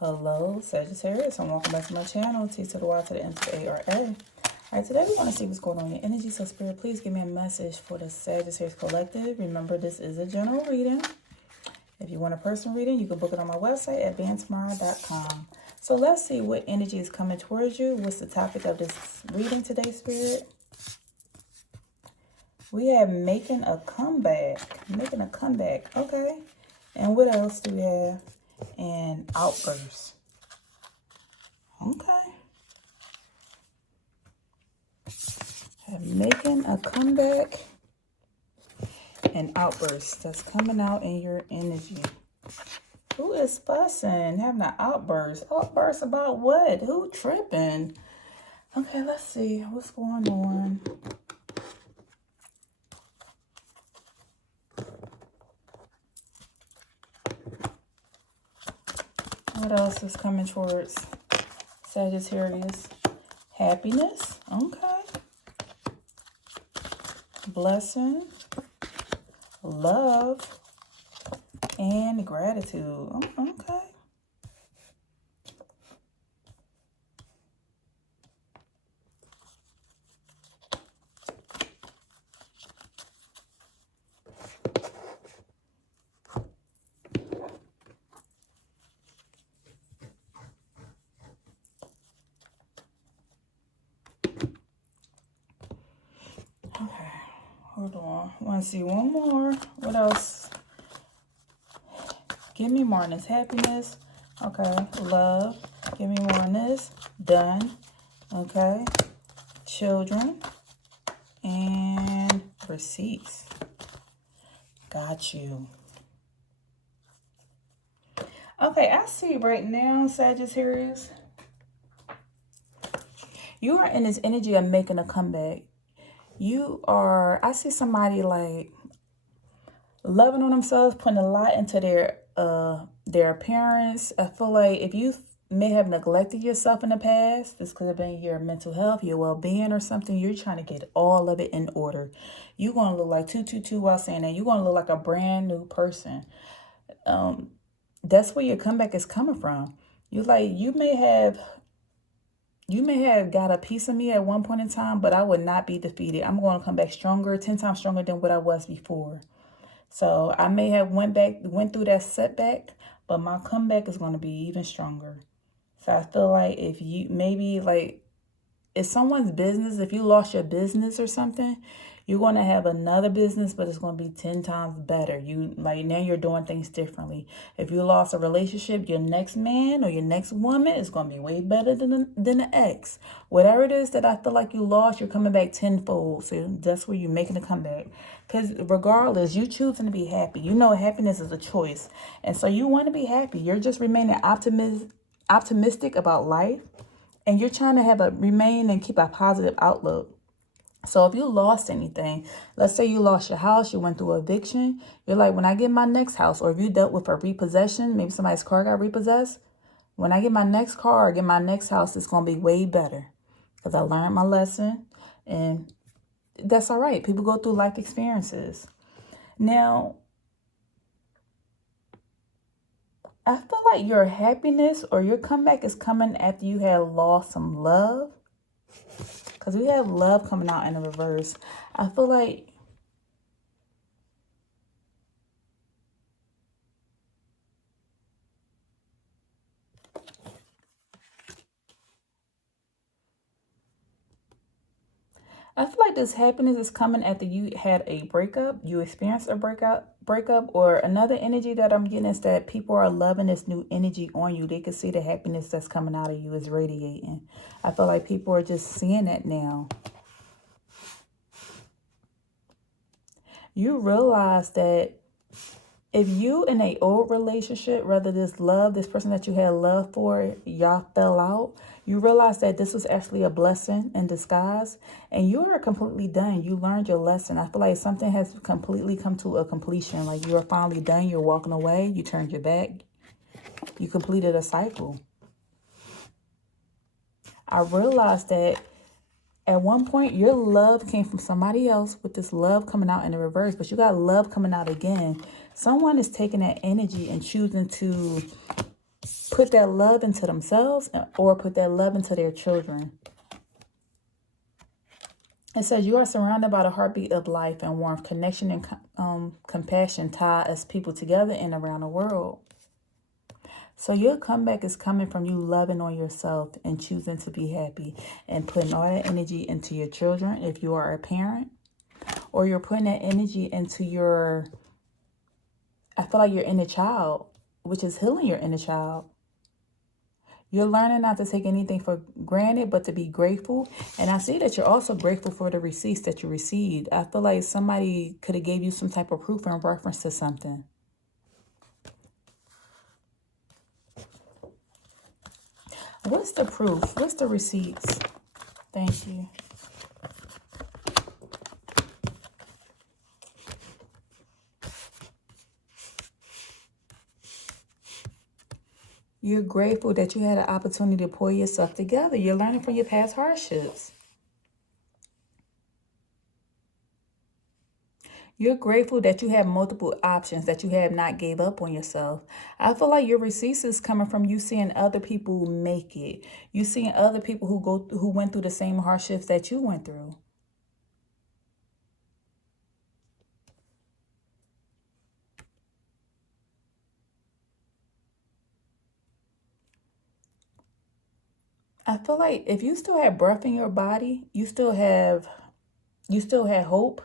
Hello, Sagittarius, and welcome back to my channel, T to the Y to the N to the A-R-A. All right, today we want to see what's going on in your energy. So, Spirit, please give me a message for the Sagittarius Collective. Remember, this is a general reading. If you want a personal reading, you can book it on my website at bantomorrow.com. So, let's see what energy is coming towards you. What's the topic of this reading today, Spirit? We have making a comeback. Making a comeback. Okay. And what else do we have? And outbursts. Okay. Making a comeback and outbursts. That's coming out in your energy. Who is fussing? Having an outburst. Outburst about what? Who tripping? Okay, let's see. What's going on? What else is coming towards Sagittarius? Happiness. Okay. Blessing. Love. And gratitude. Okay. Okay, hold on. I want to see one more. What else? Give me more on this. Happiness. Okay. Love. Give me more on this. Done. Okay. Children. And receipts. Got you. Okay, I see right now, Sagittarius, you are in this energy of making a comeback. You are, I see somebody like loving on themselves, putting a lot into their appearance. I feel like if you may have neglected yourself in the past, this could have been your mental health, your well-being or something. You're trying to get all of it in order. You're going to look like 222 while saying that. You're going to look like a brand new person. That's where your comeback is coming from. You may have got a piece of me at one point in time, but I would not be defeated. I'm going to come back stronger, 10 times stronger than what I was before. So I may have went through that setback, but my comeback is going to be even stronger. So I feel like if you if someone's business, if you lost your business or something, you're going to have another business, but it's going to be 10 times better. Now you're doing things differently. If you lost a relationship, your next man or your next woman is going to be way better than the ex. Whatever it is that I feel like you lost, you're coming back tenfold. So that's where you're making a comeback. Because regardless, you choosing to be happy. You know happiness is a choice. And so you want to be happy. You're just remaining optimistic about life. And you're trying to remain and keep a positive outlook. So if you lost anything, let's say you lost your house, you went through eviction, you're like, when I get my next house, or if you dealt with a repossession, maybe somebody's car got repossessed, when I get my next car or get my next house, it's going to be way better because I learned my lesson, and that's all right. People go through life experiences. Now, I feel like your happiness or your comeback is coming after you had lost some love. Because we have love coming out in the reverse. I feel like this happiness is coming after you had a breakup. You experienced a breakup, or another energy that I'm getting is that people are loving this new energy on you. They can see the happiness that's coming out of you is radiating. I feel like people are just seeing that now. You realize that if you in a old relationship, whether this person that you had love for, y'all fell out, you realize that this was actually a blessing in disguise, and you are completely done. You learned your lesson. I feel like something has completely come to a completion. Like you are finally done. You're walking away. You turned your back. You completed a cycle. I realized that at one point, your love came from somebody else with this love coming out in the reverse, but you got love coming out again. Someone is taking that energy and choosing to put that love into themselves or put that love into their children. It says you are surrounded by the heartbeat of life and warmth, connection and compassion tie us people together and around the world. So your comeback is coming from you loving on yourself and choosing to be happy and putting all that energy into your children if you are a parent, or you're putting that energy into your, I feel like your inner child, which is healing your inner child. You're learning not to take anything for granted, but to be grateful. And I see that you're also grateful for the receipts that you received. I feel like somebody could have gave you some type of proof in reference to something. What's the proof? What's the receipts? Thank you. You're grateful that you had an opportunity to pull yourself together. You're learning from your past hardships. You're grateful that you have multiple options, that you have not gave up on yourself. I feel like your receipts is coming from you seeing other people make it. You seeing other people who went through the same hardships that you went through. I feel like if you still have breath in your body, you still have hope,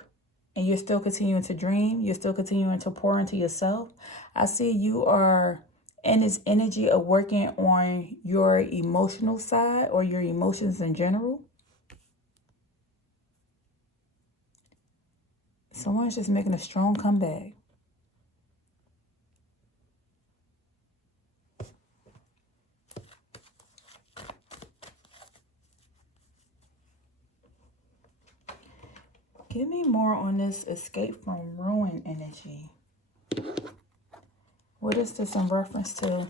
and you're still continuing to dream, you're still continuing to pour into yourself. I see you are in this energy of working on your emotional side or your emotions in general. Someone's just making a strong comeback. Give me more on this escape from ruin energy. What is this in reference to?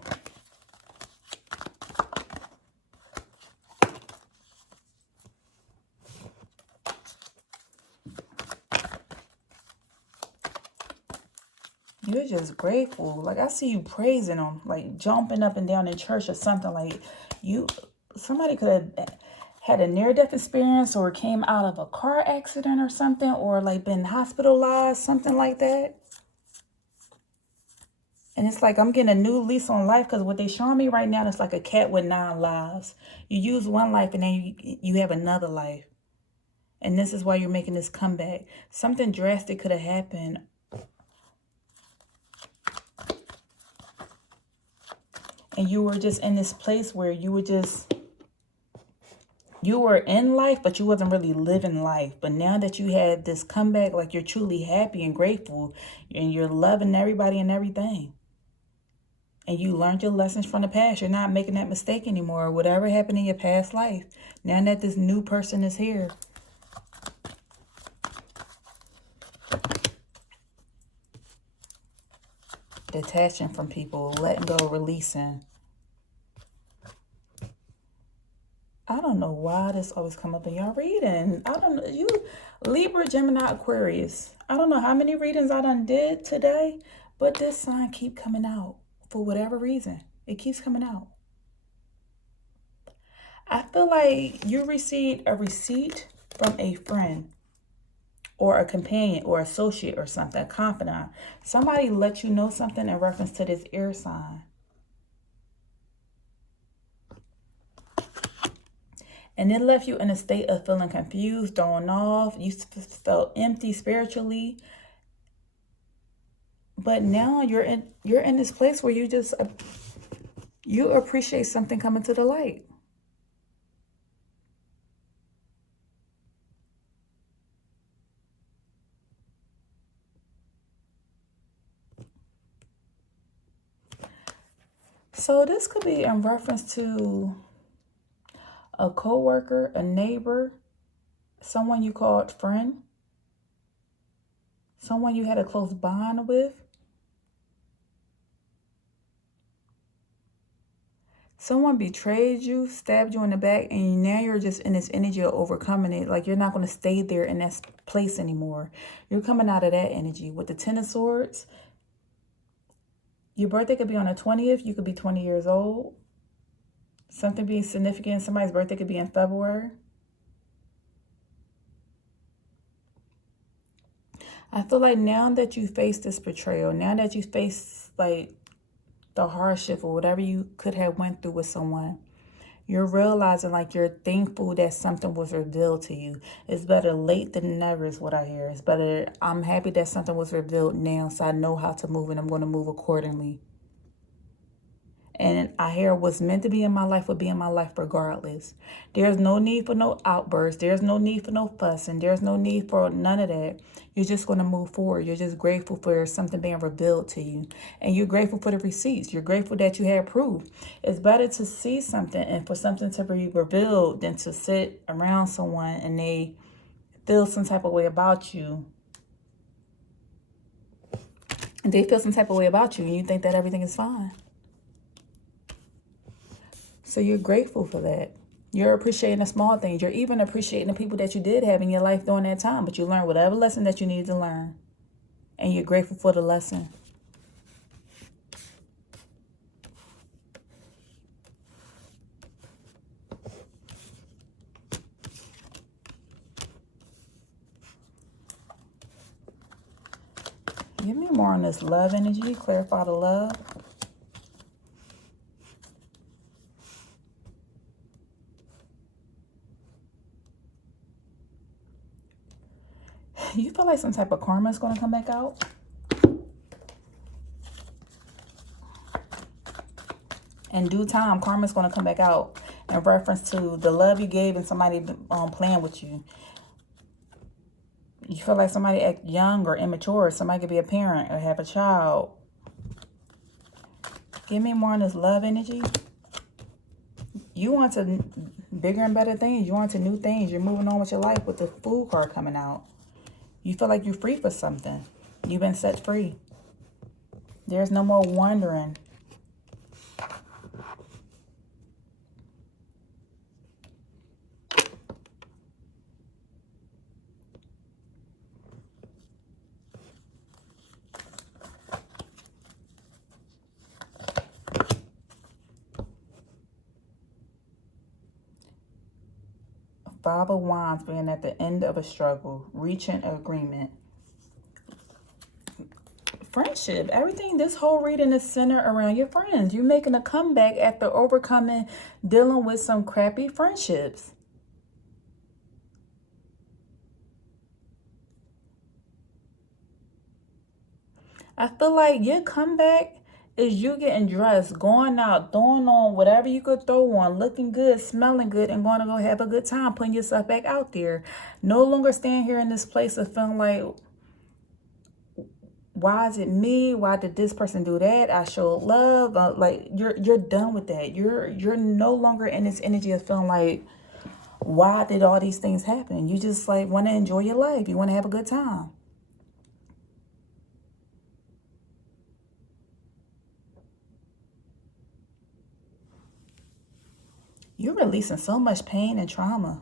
You're just grateful. Like, I see you praising them, like jumping up and down in church or something. Like, somebody could have had a near-death experience or came out of a car accident or something, or like been hospitalized, something like that. And it's like I'm getting a new lease on life, because what they're showing me right now is like a cat with 9 lives. You use one life and then you have another life. And this is why you're making this comeback. Something drastic could have happened. And you were just in this place where you were in life, but you wasn't really living life. But now that you had this comeback, like you're truly happy and grateful, and you're loving everybody and everything. And you learned your lessons from the past. You're not making that mistake anymore. Whatever happened in your past life, now that this new person is here, detaching from people, letting go, releasing. I don't know why this always come up in y'all reading. I don't know. You Libra, Gemini, Aquarius. I don't know how many readings I done did today, but this sign keep coming out for whatever reason. It keeps coming out. I feel like you received a receipt from a friend or a companion or associate or something, a confidant. Somebody let you know something in reference to this air sign. And it left you in a state of feeling confused, thrown off. You felt empty spiritually. But now you're in this place where you appreciate something coming to the light. So this could be in reference to a coworker, a neighbor, someone you called friend, someone you had a close bond with. Someone betrayed you, stabbed you in the back, and now you're just in this energy of overcoming it. Like, you're not going to stay there in that place anymore. You're coming out of that energy with the Ten of Swords. Your birthday could be on the 20th. You could be 20 years old. Something being significant. Somebody's birthday could be in February. I feel like now that you face this betrayal, now that you face like the hardship or whatever you could have went through with someone, you're realizing like you're thankful that something was revealed to you. It's better late than never is what I hear. It's better, I'm happy that something was revealed now so I know how to move and I'm going to move accordingly. And I hear what's meant to be in my life will be in my life regardless. There's no need for no outbursts. There's no need for no fussing. There's no need for none of that. You're just going to move forward. You're just grateful for something being revealed to you. And you're grateful for the receipts. You're grateful that you had proof. It's better to see something and for something to be revealed than to sit around someone and they feel some type of way about you. And they feel some type of way about you and you think that everything is fine. So you're grateful for that. You're appreciating the small things. You're even appreciating the people that you did have in your life during that time. But you learned whatever lesson that you needed to learn. And you're grateful for the lesson. Give me more on this love energy. Clarify the love. You feel like some type of karma is going to come back out? In due time, karma is going to come back out in reference to the love you gave and somebody playing with you. You feel like somebody act young or immature. Somebody could be a parent or have a child. Give me more on this love energy. You want to bigger and better things. You want to new things. You're moving on with your life with the Fool card coming out. You feel like you're free for something. You've been set free. There's no more wandering. Five of Wands being at the end of a struggle, reaching agreement. Friendship, everything, this whole reading is centered around your friends. You're making a comeback after overcoming, dealing with some crappy friendships. I feel like your comeback is you getting dressed, going out, throwing on whatever you could throw on, looking good, smelling good, and going to go have a good time, putting yourself back out there. No longer staying here in this place of feeling like, why is it me? Why did this person do that? I showed love. Like you're done with that. You're no longer in this energy of feeling like, why did all these things happen? You just like want to enjoy your life. You want to have a good time. You're releasing so much pain and trauma.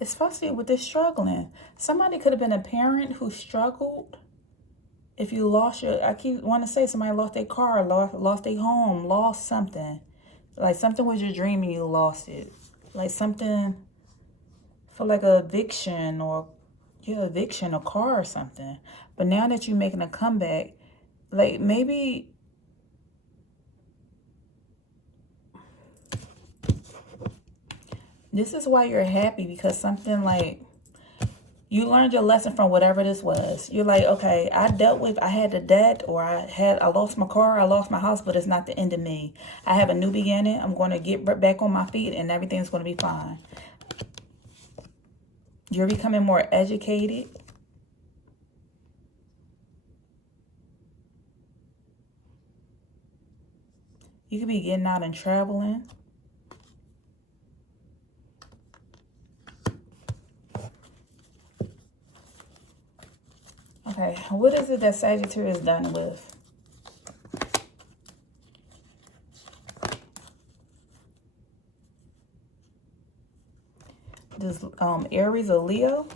Especially with this struggling. Somebody could have been a parent who struggled. If you lost your, I keep want to say somebody lost their car, lost their home, lost something. Like something was your dream and you lost it. Like something for like a eviction or your eviction, a car or something. But now that you're making a comeback, like maybe this is why you're happy, because something like you learned your lesson from whatever this was. You're like, okay, I had the debt, or I lost my car, I lost my house, but it's not the end of me. I have a new beginning. I'm going to get back on my feet and everything's going to be fine. You're becoming more educated. You could be getting out and traveling. Okay, what is it that Sagittarius is done with? Does Aries or Leo?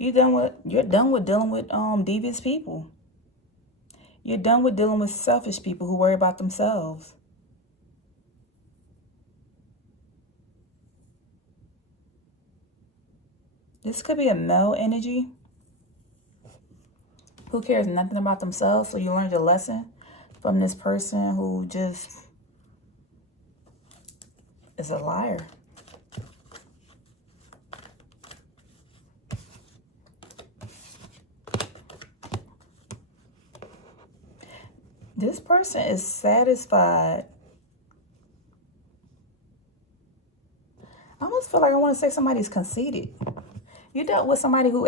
You're done with dealing with devious people. You're done with dealing with selfish people who worry about themselves. This could be a male energy who cares nothing about themselves. So you learned your lesson from this person who just is a liar. This person is satisfied. I almost feel like I want to say somebody's conceited. You dealt with somebody who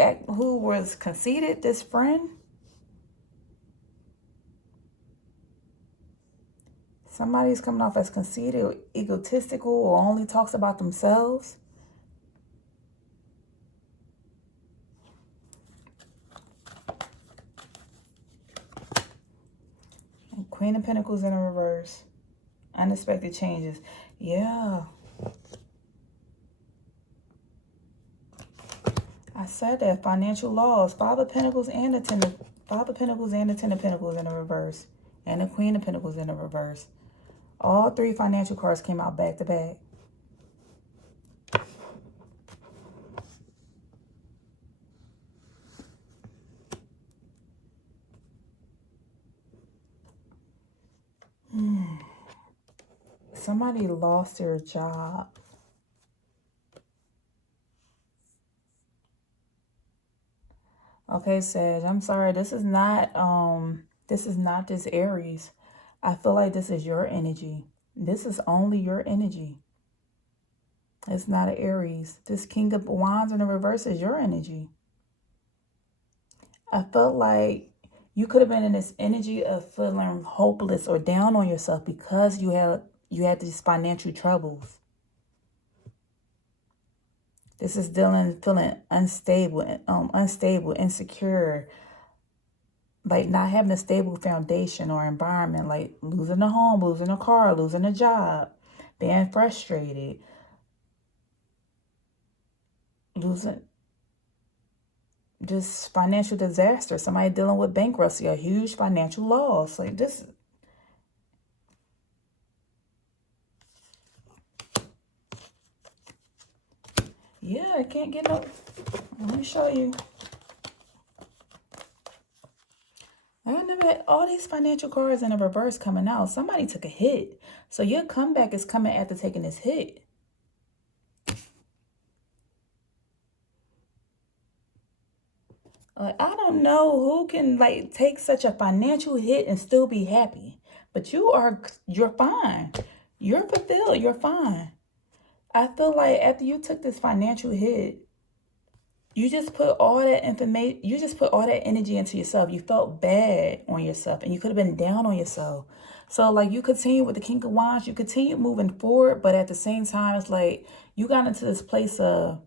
was conceited, this friend. Somebody's coming off as conceited, egotistical, or only talks about themselves. And Queen of Pentacles in a reverse. Unexpected changes. Yeah. I said that. Financial laws. Five of Pentacles and the Ten of Pentacles and the Ten of Pentacles in a reverse. And the Queen of Pentacles in a reverse. All three financial cards came out back to back. Somebody lost their job. Okay, Sag, I'm sorry. This is not this Aries. I feel like this is your energy. This is only your energy. It's not an Aries. This King of Wands in the reverse is your energy. I felt like you could have been in this energy of feeling hopeless or down on yourself because you had these financial troubles. This is feeling unstable, insecure, like not having a stable foundation or environment, like losing a home, losing a car, losing a job, being frustrated, losing just financial disaster, somebody dealing with bankruptcy, a huge financial loss. Like this. Yeah, I can't get no. Let me show you. I never had all these financial cards in a reverse coming out. Somebody took a hit. So your comeback is coming after taking this hit. Like, I don't know who can like take such a financial hit and still be happy. But you're fine. You're fulfilled. You're fine. I feel like after you took this financial hit, you just put all that information, you just put all that energy into yourself. You felt bad on yourself and you could have been down on yourself. So like you continue with the King of Wands, you continue moving forward, but at the same time, it's like you got into this place of,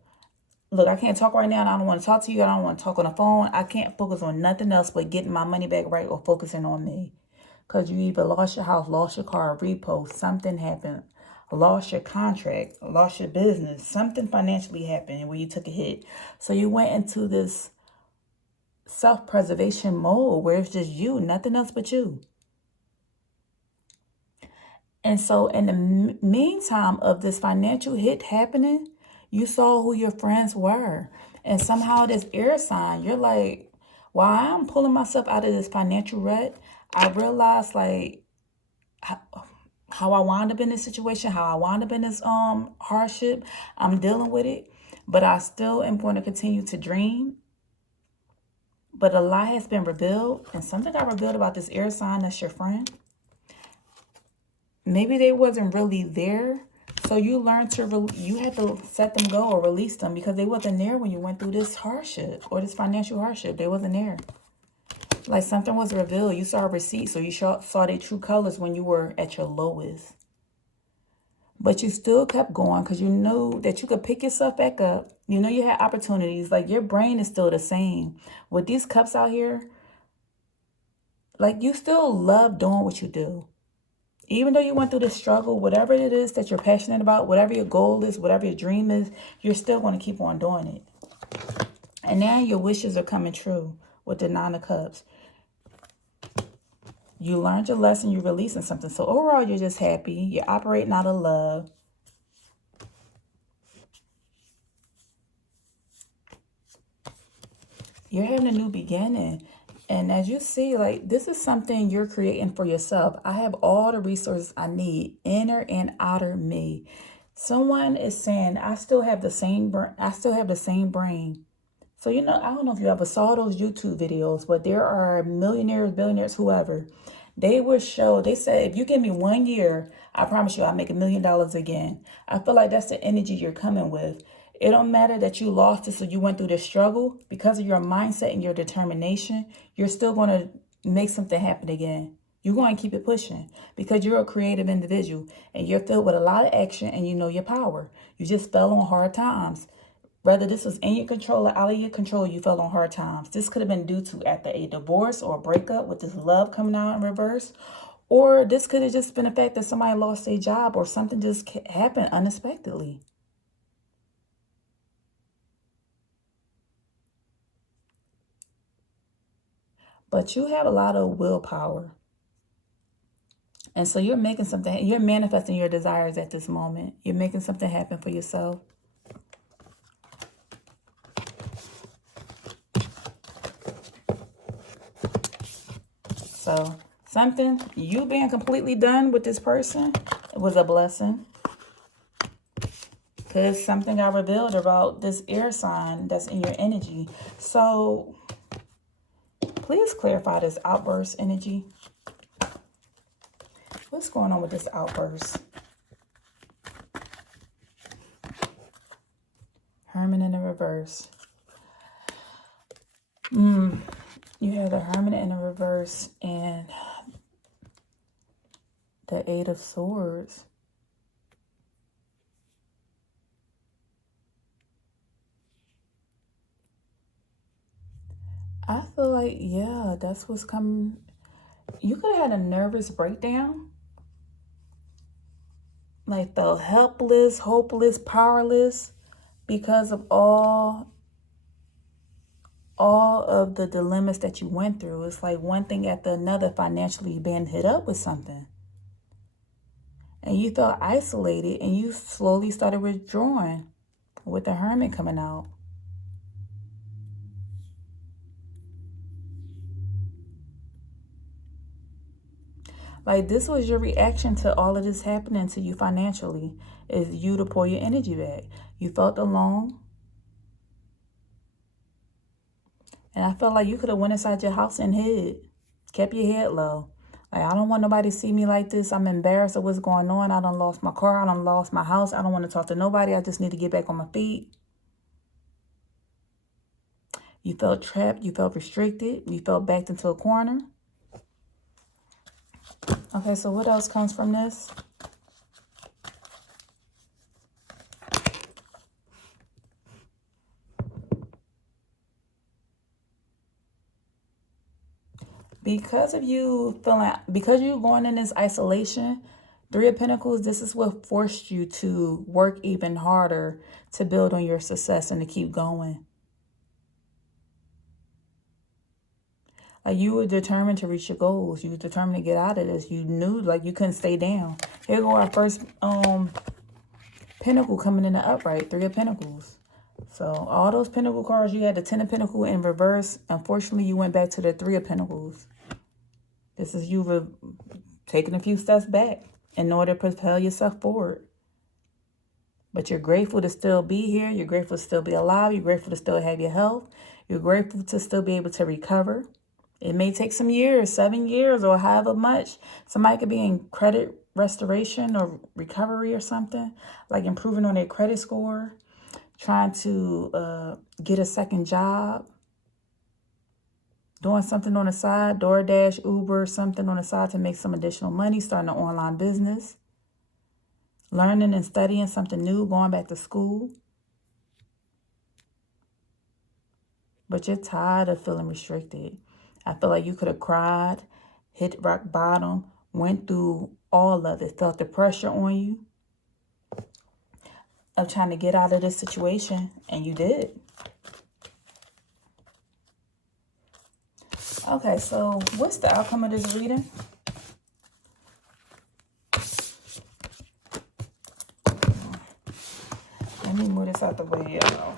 look, I can't talk right now and I don't want to talk to you. I don't want to talk on the phone. I can't focus on nothing else but getting my money back right or focusing on me. Because you either lost your house, lost your car, repo, something happened. Lost your contract, lost your business, something financially happened where you took a hit. So you went into this self-preservation mode where it's just you, nothing else but you. And so in the meantime of this financial hit happening, you saw who your friends were. And somehow this air sign, you're like, while I'm pulling myself out of this financial rut, I realized like how I wound up in this situation, how I wound up in this hardship. I'm dealing with it, but I still am going to continue to dream. But a lie has been revealed, and something got revealed about this air sign that's your friend. Maybe they wasn't really there, so you learned you had to set them go or release them because they wasn't there when you went through this hardship or this financial hardship. They wasn't there. Like something was revealed. You saw a receipt, so you saw their true colors when you were at your lowest. But you still kept going because you knew that you could pick yourself back up. You know you had opportunities. Like your brain is still the same. With these cups out here, like you still love doing what you do. Even though you went through this struggle, whatever it is that you're passionate about, whatever your goal is, whatever your dream is, you're still going to keep on doing it. And now your wishes are coming true with the Nine of Cups. You learned your lesson, you're releasing something. So overall, you're just happy. You're operating out of love. You're having a new beginning. And as you see, like, this is something you're creating for yourself. I have all the resources I need, inner and outer me. Someone is saying, I still have the same brain. So, you know, I don't know if you ever saw those YouTube videos, but there are millionaires, billionaires, whoever. They said, if you give me 1 year, I promise you I'll make $1 million again. I feel like that's the energy you're coming with. It don't matter that you lost it, so you went through this struggle. Because of your mindset and your determination, you're still going to make something happen again. You're going to keep it pushing because you're a creative individual and you're filled with a lot of action and you know your power. You just fell on hard times. Whether this was in your control or out of your control, you fell on hard times. This could have been due to after a divorce or a breakup with this love coming out in reverse. Or this could have just been the fact that somebody lost their job or something just happened unexpectedly. But you have a lot of willpower. And so you're making something, you're manifesting your desires at this moment. You're making something happen for yourself. So something, you being completely done with this person, it was a blessing. Because something got revealed about this air sign that's in your energy. So please clarify this outburst energy. What's going on with this outburst? Hermit in the reverse. You have the Hermit in the reverse and the Eight of Swords. I feel like, yeah, that's what's coming. You could have had a nervous breakdown. Like felt helpless, hopeless, powerless because of all of the dilemmas that you went through. It's like one thing after another, financially being hit up with something. And you felt isolated and you slowly started withdrawing with the Hermit coming out. Like this was your reaction to all of this happening to you financially, is you to pull your energy back. You felt alone. And I felt like you could have went inside your house and hid, kept your head low. Like, I don't want nobody to see me like this. I'm embarrassed of what's going on. I done lost my car. I done lost my house. I don't want to talk to nobody. I just need to get back on my feet. You felt trapped. You felt restricted. You felt backed into a corner. Okay, so what else comes from this? Because you going in this isolation, Three of Pentacles, this is what forced you to work even harder to build on your success and to keep going. Like you were determined to reach your goals. You were determined to get out of this. You knew like you couldn't stay down. Here go our first Pentacle coming in the upright, Three of Pentacles. So all those Pentacle cards, you had the Ten of Pentacles in reverse. Unfortunately, you went back to the Three of Pentacles. This is you taking a few steps back in order to propel yourself forward. But you're grateful to still be here. You're grateful to still be alive. You're grateful to still have your health. You're grateful to still be able to recover. It may take some years, 7 years or however much. Somebody could be in credit restoration or recovery or something, like improving on their credit score, trying to get a second job, doing something on the side, DoorDash, Uber, something on the side to make some additional money, starting an online business, learning and studying something new, going back to school. But you're tired of feeling restricted. I feel like you could have cried, hit rock bottom, went through all of it, felt the pressure on you of trying to get out of this situation, and you did. Okay, so what's the outcome of this reading? Let me move this out the way, y'all.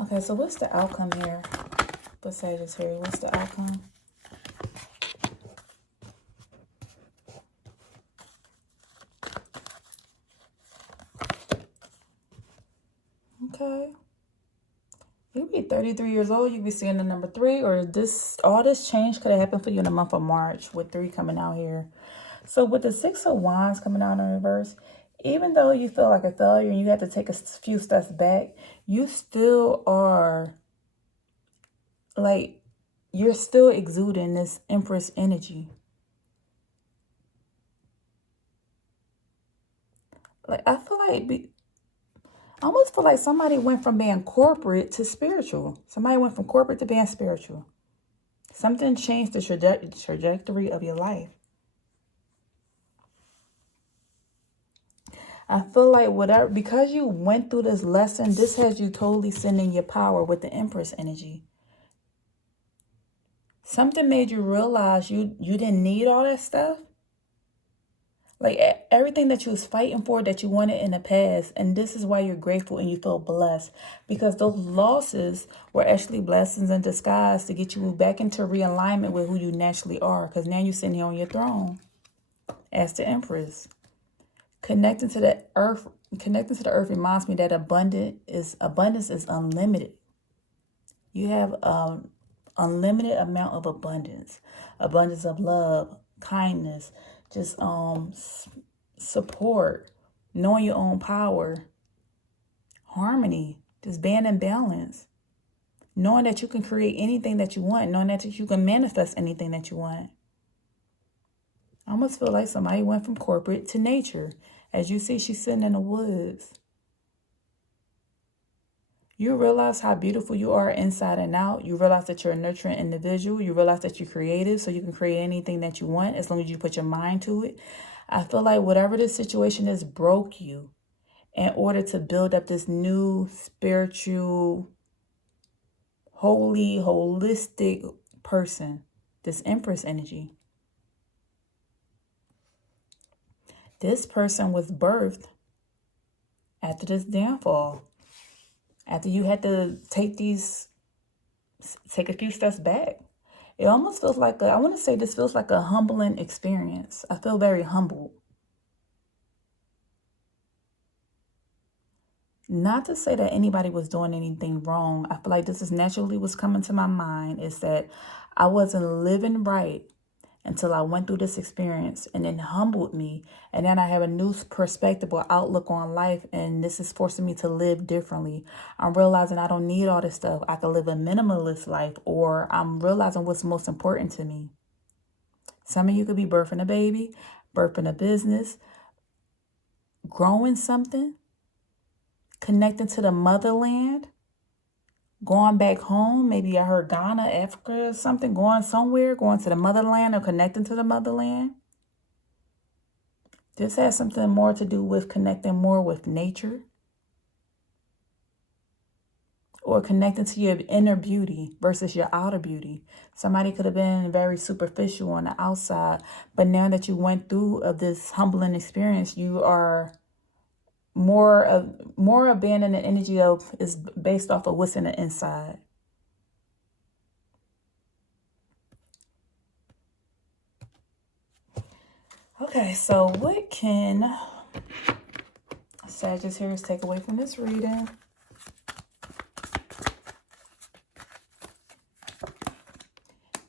Okay, so what's the outcome here for Sagittarius? What's the outcome? Okay. You could be 33 years old. You could be seeing the number 3, or all this change could have happened for you in the month of March with 3 coming out here. So with the 6 of Wands coming out in reverse, even though you feel like a failure and you have to take a few steps back, you still are like, you're still exuding this Empress energy. Like, I almost feel like somebody went from being corporate to spiritual. Somebody went from corporate to being spiritual. Something changed the trajectory of your life. I feel like because you went through this lesson, this has you totally sending your power with the Empress energy. Something made you realize you didn't need all that stuff. Like everything that you was fighting for, that you wanted in the past. And this is why you're grateful and you feel blessed. Because those losses were actually blessings in disguise to get you back into realignment with who you naturally are. Because now you're sitting here on your throne as the Empress. Connecting to the earth reminds me that abundance is unlimited. You have unlimited amount of abundance of love, kindness, just support, knowing your own power, harmony, just being in balance, knowing that you can create anything that you want, knowing that you can manifest anything that you want. I almost feel like somebody went from corporate to nature. As you see, she's sitting in the woods. You realize how beautiful you are inside and out. You realize that you're a nurturing individual. You realize that you're creative, so you can create anything that you want as long as you put your mind to it. I feel like whatever this situation is broke you in order to build up this new spiritual, holy, holistic person, this Empress energy. This person was birthed after this downfall. After you had to take a few steps back. It almost feels like I want to say this feels like a humbling experience. I feel very humbled. Not to say that anybody was doing anything wrong. I feel like this is naturally what's coming to my mind, is that I wasn't living right until I went through this experience, and it humbled me. And then I have a new perspective or outlook on life, and this is forcing me to live differently. I'm realizing I don't need all this stuff. I can live a minimalist life, or I'm realizing what's most important to me. Some of you could be birthing a baby, birthing a business, growing something, connecting to the motherland, going back home. Maybe I heard Ghana, Africa, or something, going somewhere, going to the motherland or connecting to the motherland. This has something more to do with connecting more with nature, or connecting to your inner beauty versus your outer beauty. Somebody could have been very superficial on the outside, but now that you went through this humbling experience, you are more abandoning the energy of is based off of what's in the inside. Okay, so what can Sagittarius take away from this reading?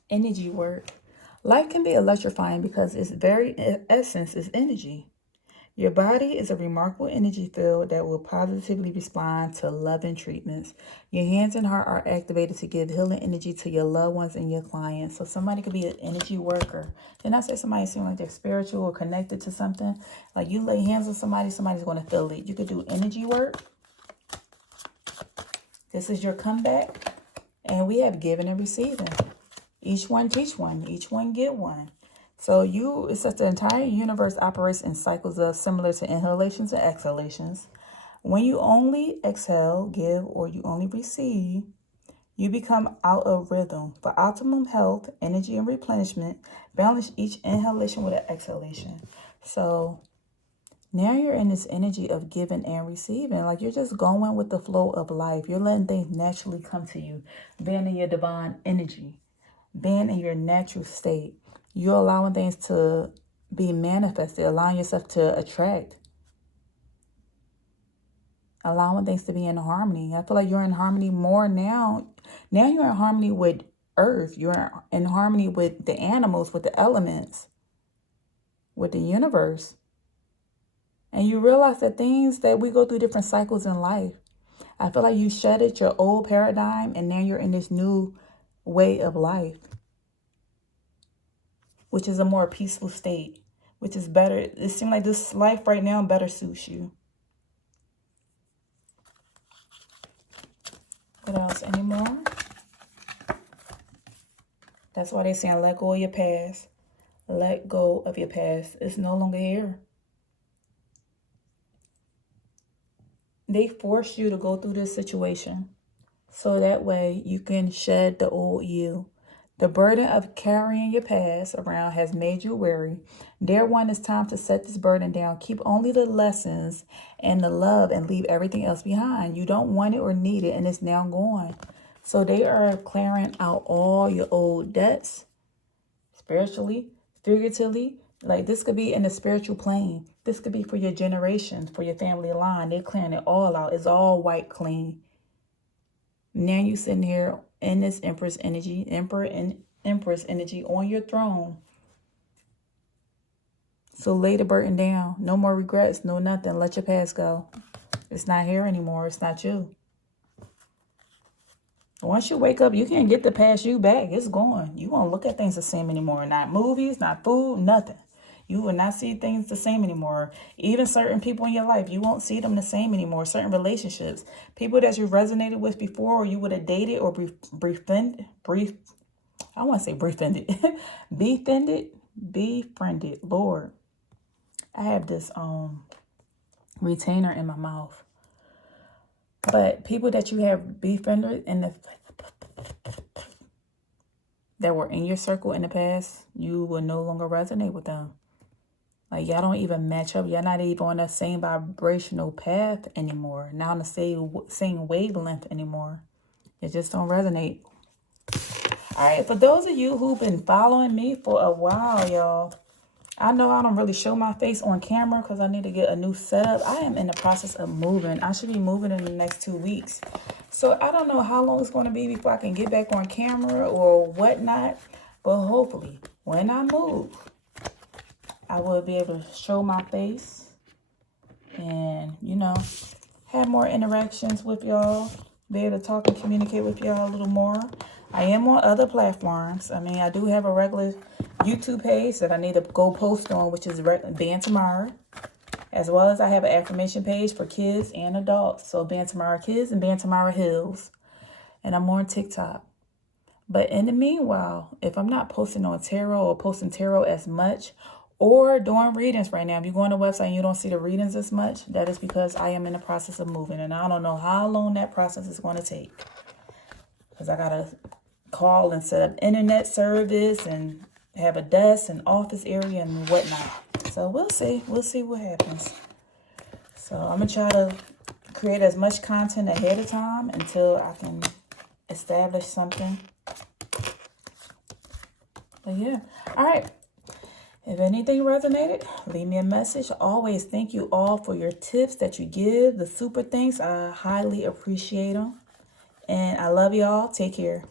Energy work. Life can be electrifying because its very essence is energy. Your body is a remarkable energy field that will positively respond to loving treatments. Your hands and heart are activated to give healing energy to your loved ones and your clients. So somebody could be an energy worker. Then I say somebody seems like they're spiritual or connected to something. Like you lay hands on somebody, somebody's going to feel it. You could do energy work. This is your comeback. And we have giving and receiving. Each one teach one. Each one get one. So it's that the entire universe operates in cycles of similar to inhalations and exhalations. When you only exhale, give, or you only receive, you become out of rhythm. For optimum health, energy, and replenishment, balance each inhalation with an exhalation. So now you're in this energy of giving and receiving. Like, you're just going with the flow of life. You're letting things naturally come to you, being in your divine energy, being in your natural state. You're allowing things to be manifested, allowing yourself to attract, allowing things to be in harmony. I feel like you're in harmony more now. Now you're in harmony with earth. You're in harmony with the animals, with the elements, with the universe. And you realize that things that we go through different cycles in life. I feel like you shedded your old paradigm and now you're in this new way of life, which is a more peaceful state, which is better. It seems like this life right now better suits you. What else? Any more? That's why they're saying let go of your past. Let go of your past. It's no longer here. They forced you to go through this situation so that way you can shed the old you. The burden of carrying your past around has made you weary. Dear one, it's time to set this burden down. Keep only the lessons and the love and leave everything else behind. You don't want it or need it, and it's now gone. So they are clearing out all your old debts, spiritually, figuratively. Like, this could be in the spiritual plane. This could be for your generations, for your family line. They're clearing it all out. It's all white clean. Now you sitting here in this Empress energy, Emperor and Empress energy on your throne. So lay the burden down. No more regrets, no nothing. Let your past go. It's not here anymore. It's not you. Once you wake up, you can't get the past you back. It's gone. You won't look at things the same anymore. Not movies, not food, nothing. You will not see things the same anymore. Even certain people in your life, you won't see them the same anymore. Certain relationships, people that you resonated with before, or you would have dated or befriended. Befriended. Lord, I have this retainer in my mouth. But people that you have befriended that were in your circle in the past, you will no longer resonate with them. Like, y'all don't even match up. Y'all not even on the same vibrational path anymore. Not on the same wavelength anymore. It just don't resonate. All right, for those of you who've been following me for a while, y'all, I know I don't really show my face on camera because I need to get a new setup. I am in the process of moving. I should be moving in the next 2 weeks. So I don't know how long it's going to be before I can get back on camera or whatnot. But hopefully, when I move, I will be able to show my face and, you know, have more interactions with y'all. Be able to talk and communicate with y'all a little more. I am on other platforms. I mean, I do have a regular YouTube page that I need to go post on, which is Ban Tamara. As well as I have an affirmation page for kids and adults. So Ban Tamara Kids and Ban Tamara Hills. And I'm on TikTok. But in the meanwhile, if I'm not posting on tarot or posting tarot as much or doing readings right now, if you go on the website and you don't see the readings as much, that is because I am in the process of moving. And I don't know how long that process is going to take. Because I got to call and set up internet service and have a desk and office area and whatnot. So we'll see. We'll see what happens. So I'm going to try to create as much content ahead of time until I can establish something. But yeah. All right. If anything resonated, leave me a message. Always thank you all for your tips that you give. The super thanks. I highly appreciate them. And I love y'all. Take care.